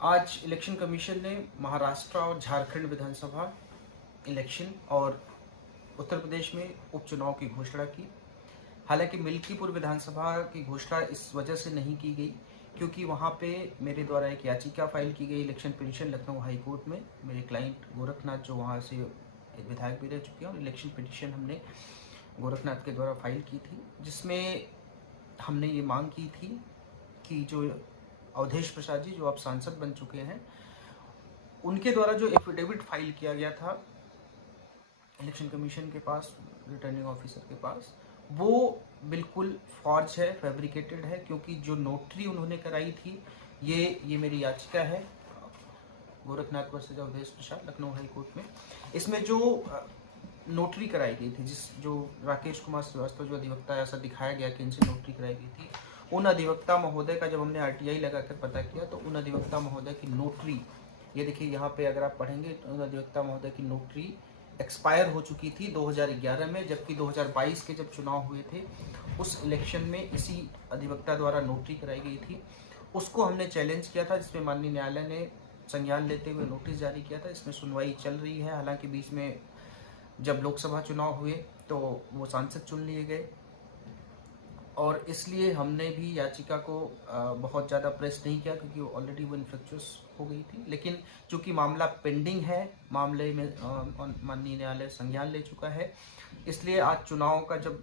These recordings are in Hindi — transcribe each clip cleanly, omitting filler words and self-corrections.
आज इलेक्शन कमीशन ने महाराष्ट्र और झारखंड विधानसभा इलेक्शन और उत्तर प्रदेश में उपचुनाव की घोषणा की। हालांकि मिल्कीपुर विधानसभा की घोषणा इस वजह से नहीं की गई क्योंकि वहां पे मेरे द्वारा एक याचिका फाइल की गई election petition Lucknow high court में। मेरे क्लाइंट गोरखनाथ जो वहां से एक विधायक भी रह चुके हैं और इलेक्शन पिटीशन हमने गोरखनाथ के द्वारा फाइल की थी, जिसमें हमने ये मांग की थी कि जो अवधेश प्रसाद जी जो अब सांसद बन चुके हैं, उनके द्वारा जो एफिडेविट फाइल किया गया था इलेक्शन कमीशन के पास, रिटर्निंग ऑफिसर के पास, वो बिल्कुल फॉर्ज है, फैब्रिकेटेड है। क्योंकि जो नोटरी उन्होंने कराई थी, ये मेरी याचिका है Gorakhnath versus Awadhesh Prasad Lucknow high court में। इसमें जो नोटरी कराई गई थी, जो राकेश कुमार श्रीवास्तव जो अधिवक्ता, ऐसा दिखाया गया कि इनसे नोटरी कराई गई थी, उन अधिवक्ता महोदय का जब हमने आरटीआई लगाकर पता किया तो उन अधिवक्ता महोदय की नोटरी, ये देखिए यहाँ पे अगर आप पढ़ेंगे, उन अधिवक्ता महोदय की नोटरी एक्सपायर हो चुकी थी 2011 में, जबकि 2022 के जब चुनाव हुए थे उस इलेक्शन में इसी अधिवक्ता द्वारा नोटरी कराई गई थी। उसको हमने चैलेंज किया था, जिसमें माननीय न्यायालय ने संज्ञान लेते हुए नोटिस जारी किया था। इसमें सुनवाई चल रही है। हालांकि बीच में जब लोकसभा चुनाव हुए तो वो सांसद चुन लिए गए और इसलिए हमने भी याचिका को बहुत ज़्यादा प्रेस नहीं किया क्योंकि ऑलरेडी वो इन्फ्रुक्चुअस हो गई थी। लेकिन चूंकि मामला पेंडिंग है, मामले में माननीय न्यायालय संज्ञान ले चुका है, इसलिए आज चुनाव का जब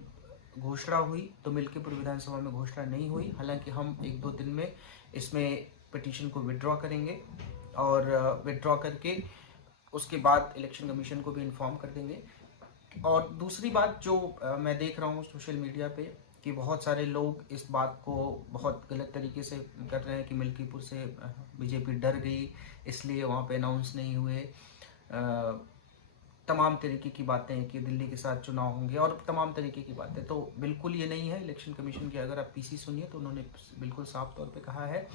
घोषणा हुई तो मिल्कीपुर विधानसभा में घोषणा नहीं हुई। हालांकि हम 1-2 दिन में इसमें पिटीशन को विड्रॉ करेंगे और विड्रॉ करके उसके बाद इलेक्शन कमीशन को भी इन्फॉर्म कर देंगे। और दूसरी बात जो मैं देख रहा हूँ सोशल मीडिया पे कि बहुत सारे लोग इस बात को बहुत गलत तरीके से कर रहे हैं कि मिल्कीपुर से बीजेपी डर गई इसलिए वहाँ पे अनाउंस नहीं हुए, तमाम तरीके की बातें कि दिल्ली के साथ चुनाव होंगे और तमाम तरीके की बातें। तो बिल्कुल ये नहीं है। इलेक्शन कमीशन की अगर आप पीसी सुनिए तो उन्होंने बिल्कुल साफ तौर पे कहा है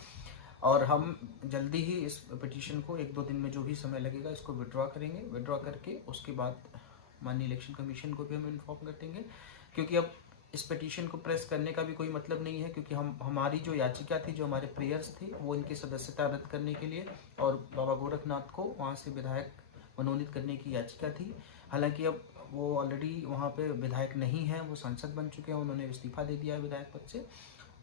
और हम जल्दी ही इस पिटीशन को 1-2 दिन में जो भी समय लगेगा इसको विड्रॉ करेंगे। विड्रॉ करके उसके बाद माननीय इलेक्शन कमीशन को भी हम इन्फॉर्म कर देंगे, क्योंकि अब इस पिटीशन को प्रेस करने का भी कोई मतलब नहीं है, क्योंकि हमारी जो याचिका थी, जो हमारे प्रेयर्स थे, वो इनकी सदस्यता रद्द करने के लिए और बाबा गोरखनाथ को वहाँ से विधायक मनोनीत करने की याचिका थी। हालांकि अब वो ऑलरेडी वहाँ पे विधायक नहीं है, वो सांसद बन चुके हैं, उन्होंने इस्तीफा दे दिया है विधायक पद से।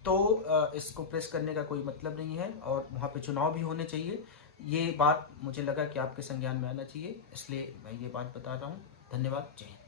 तो इसको प्रेस करने का कोई मतलब नहीं है और वहाँ पे चुनाव भी होने चाहिए। ये बात मुझे लगा कि आपके संज्ञान में आना चाहिए, इसलिए मैं ये बात बता रहा हूँ। धन्यवाद। जय हिंद।